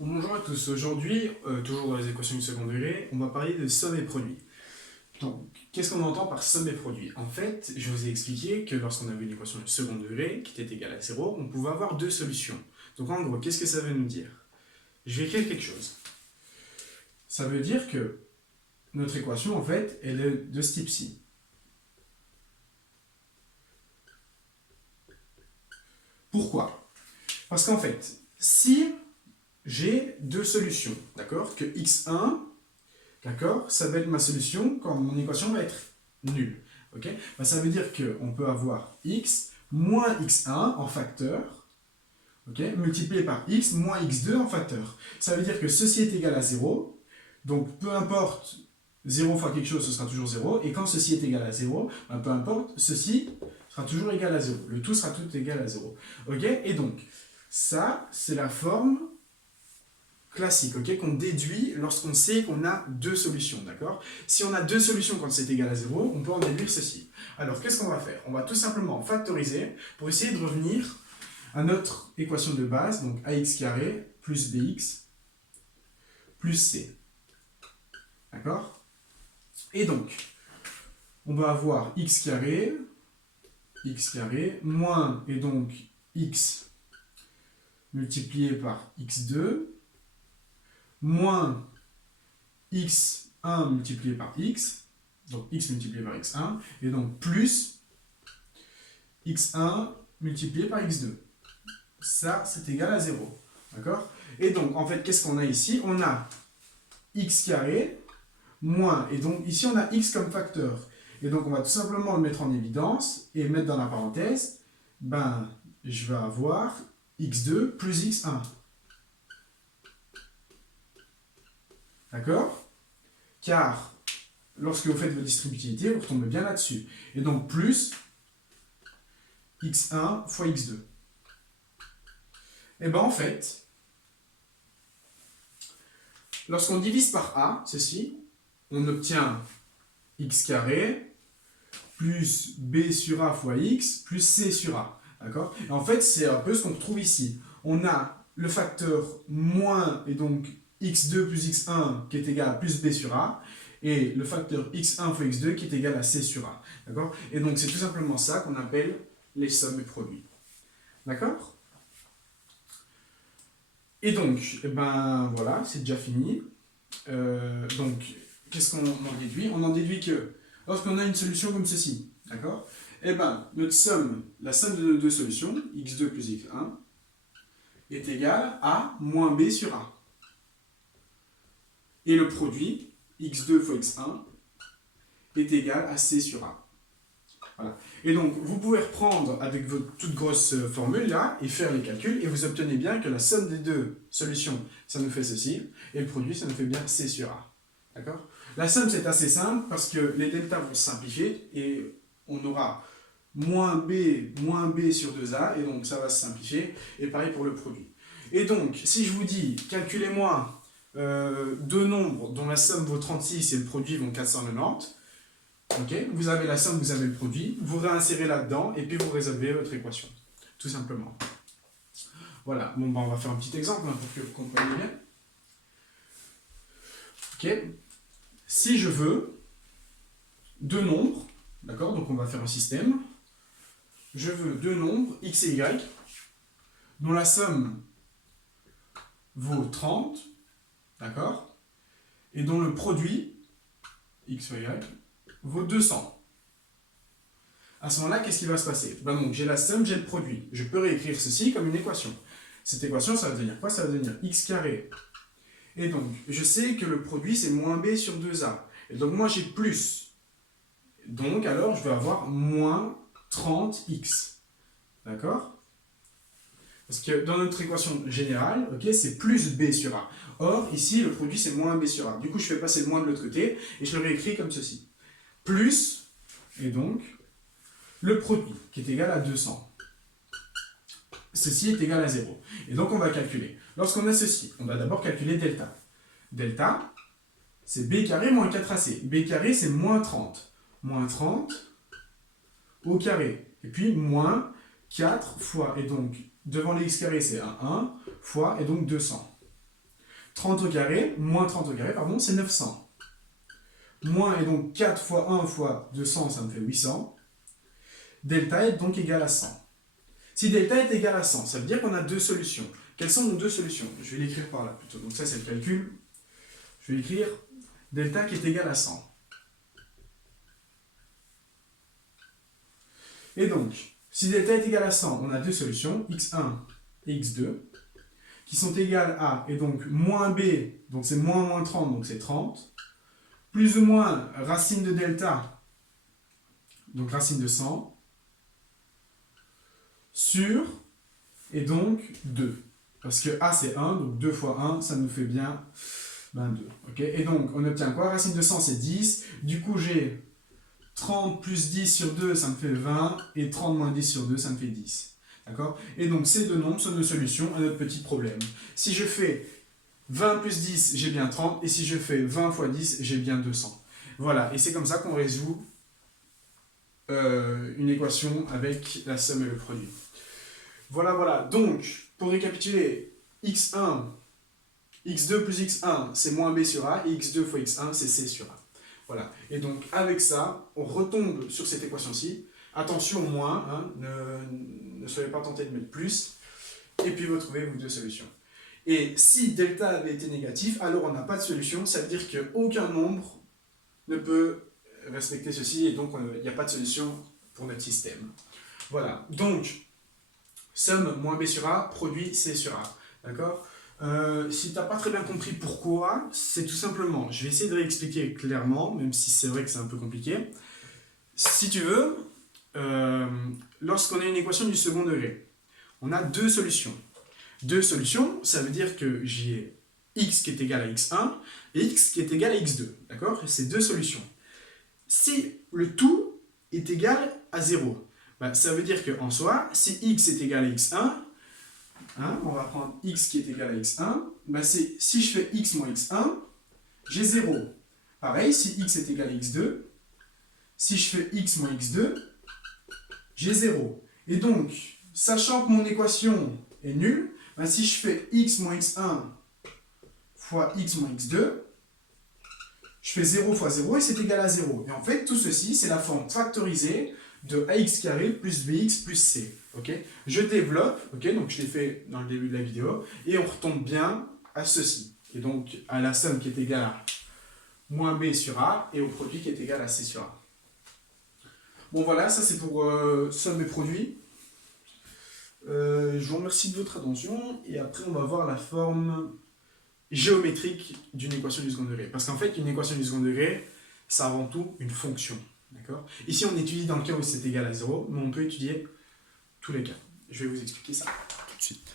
Bonjour à tous, aujourd'hui, toujours dans les équations du second degré, on va parler de somme et produit. Donc, qu'est-ce qu'on entend par somme et produit? En fait, je vous ai expliqué que lorsqu'on avait une équation du second degré qui était égale à 0, on pouvait avoir deux solutions. Donc en gros, qu'est-ce que ça veut nous dire? Je vais écrire quelque chose. Ça veut dire que notre équation, en fait, elle est de ce type-ci. Pourquoi? Parce qu'en fait, si j'ai deux solutions, d'accord, que x1, d'accord, ça va être ma solution quand mon équation va être nulle. Ok, ben, ça veut dire qu'on peut avoir x moins x1 en facteur, ok, multiplié par x moins x2 en facteur. Ça veut dire que ceci est égal à 0, donc peu importe 0 fois quelque chose, ce sera toujours 0, et quand ceci est égal à 0, ben, peu importe, ceci sera toujours égal à 0. Le tout sera tout égal à 0. Ok, et donc, ça, c'est la forme classique, ok, qu'on déduit lorsqu'on sait qu'on a deux solutions, d'accord? Si on a deux solutions quand c'est égal à 0, on peut en déduire ceci. Alors, qu'est-ce qu'on va faire? On va tout simplement factoriser pour essayer de revenir à notre équation de base, donc ax carré plus bx plus c. D'accord? Et donc, on va avoir x carré moins, et donc x multiplié par x2, moins x1 multiplié par x, donc x multiplié par x1, et donc plus x1 multiplié par x2. Ça, c'est égal à 0. D'accord? Et donc, en fait, qu'est-ce qu'on a ici? On a x carré moins, et donc ici, on a x comme facteur. Et donc, on va tout simplement le mettre en évidence et mettre dans la parenthèse, ben, je vais avoir x2 plus x1. D'accord? Car lorsque vous faites votre distributivité, vous retombez bien là-dessus. Et donc plus x1 fois x2. Et bien en fait, lorsqu'on divise par a, ceci, on obtient x carré plus b sur a fois x plus c sur a. D'accord? Et en fait, c'est un peu ce qu'on retrouve ici. On a le facteur moins, et donc x2 plus x1 qui est égal à plus b sur a, et le facteur x1 fois x2 qui est égal à c sur a. D'accord? Et donc c'est tout simplement ça qu'on appelle les sommes et produits. D'accord? Et donc, eh ben voilà, c'est déjà fini. Donc, qu'est-ce qu'on en déduit? On en déduit que lorsqu'on a une solution comme ceci, d'accord? Eh ben, notre somme, la somme de nos deux solutions, x2 plus x1, est égale à moins b sur a. Et le produit, x2 fois x1, est égal à c sur a. Voilà. Et donc, vous pouvez reprendre avec votre toute grosse formule là et faire les calculs, et vous obtenez bien que la somme des deux solutions, ça nous fait ceci, et le produit, ça nous fait bien c sur a. D'accord? La somme, c'est assez simple parce que les deltas vont se simplifier et on aura moins b sur 2a, et donc ça va se simplifier, et pareil pour le produit. Et donc, si je vous dis, calculez-moi deux nombres dont la somme vaut 36 et le produit vaut 490, okay, vous avez la somme, vous avez le produit, vous réinsérez là-dedans, et puis vous résolvez votre équation, tout simplement. Voilà, bon, ben, on va faire un petit exemple hein, pour que vous compreniez bien. Ok, si je veux deux nombres, d'accord, donc on va faire un système, je veux deux nombres, x et y, dont la somme vaut 30, d'accord, et dont le produit, x fois y, vaut 200. À ce moment-là, qu'est-ce qui va se passer? Ben donc, j'ai la somme, j'ai le produit. Je peux réécrire ceci comme une équation. Cette équation, ça va devenir quoi? Ça va devenir x carré. Et donc, je sais que le produit, c'est moins b sur 2a. Et donc, moi, j'ai plus. Donc, alors, je vais avoir moins 30x. D'accord? Parce que dans notre équation générale, okay, c'est plus b sur a. Or, ici, le produit, c'est moins b sur a. Du coup, je fais passer le moins de l'autre côté, et je le réécris comme ceci. Plus, et donc, le produit, qui est égal à 200. Ceci est égal à 0. Et donc, on va calculer. Lorsqu'on a ceci, on va d'abord calculer delta. Delta, c'est b carré moins 4ac. B carré, c'est moins 30. Moins 30 au carré. Et puis, moins 4 fois, et donc, devant les x carré, c'est un 1, fois, et donc 200. 30 au carré, moins 30 au carré, pardon, c'est 900. Moins, et donc 4 fois 1 fois 200, ça me fait 800. Delta est donc égal à 100. Si delta est égal à 100, ça veut dire qu'on a deux solutions. Quelles sont nos deux solutions? Je vais l'écrire par là plutôt. Donc ça, c'est le calcul. Je vais écrire delta qui est égal à 100. Et donc, si delta est égal à 100, on a deux solutions, x1 et x2, qui sont égales à, et donc moins b, donc c'est moins 30, donc c'est 30, plus ou moins racine de delta, donc racine de 100, sur, et donc 2. Parce que a c'est 1, donc 2 fois 1, ça nous fait bien 2. Okay, et donc, on obtient quoi? Racine de 100, c'est 10. Du coup, j'ai 30 plus 10 sur 2, ça me fait 20. Et 30 moins 10 sur 2, ça me fait 10. D'accord? Et donc, ces deux nombres sont nos solutions à notre petit problème. Si je fais 20 plus 10, j'ai bien 30. Et si je fais 20 fois 10, j'ai bien 200. Voilà. Et c'est comme ça qu'on résout une équation avec la somme et le produit. Voilà, voilà. Donc, pour récapituler, x1, x2 plus x1, c'est moins b sur a, et x2 fois x1, c'est c sur a. Voilà. Et donc, avec ça, on retombe sur cette équation-ci. Attention, moins, hein, ne soyez pas tentés de mettre plus. Et puis, vous trouvez vos deux solutions. Et si delta avait été négatif, alors on n'a pas de solution. Ça veut dire qu'aucun nombre ne peut respecter ceci, et donc il n'y a pas de solution pour notre système. Voilà. Donc, somme moins b sur a, produit c sur a. D'accord? Si tu n'as pas très bien compris pourquoi, c'est tout simplement, je vais essayer de réexpliquer clairement, même si c'est vrai que c'est un peu compliqué. Si tu veux, lorsqu'on a une équation du second degré, on a deux solutions. Deux solutions, ça veut dire que j'ai x qui est égal à x1 et x qui est égal à x2. D'accord? C'est deux solutions. Si le tout est égal à 0, bah, ça veut dire qu'en soi, si x est égal à x1, hein, on va prendre x qui est égal à x1, bah si je fais x moins x1, j'ai 0. Pareil, si x est égal à x2, si je fais x moins x2, j'ai 0. Et donc, sachant que mon équation est nulle, bah si je fais x moins x1 fois x moins x2, je fais 0 fois 0 et c'est égal à 0. Et en fait, tout ceci, c'est la forme factorisée de ax carré plus bx plus c. Okay, je développe, okay, donc je l'ai fait dans le début de la vidéo, et on retombe bien à ceci. Et donc à la somme qui est égale à moins b sur a, et au produit qui est égal à c sur a. Bon voilà, ça c'est pour somme et produit. Je vous remercie de votre attention, et après on va voir la forme géométrique d'une équation du second degré. Parce qu'en fait, une équation du second degré, c'est avant tout une fonction. Ici, on étudie dans le cas où c'est égal à 0, mais on peut étudier tous les cas. Je vais vous expliquer ça tout de suite.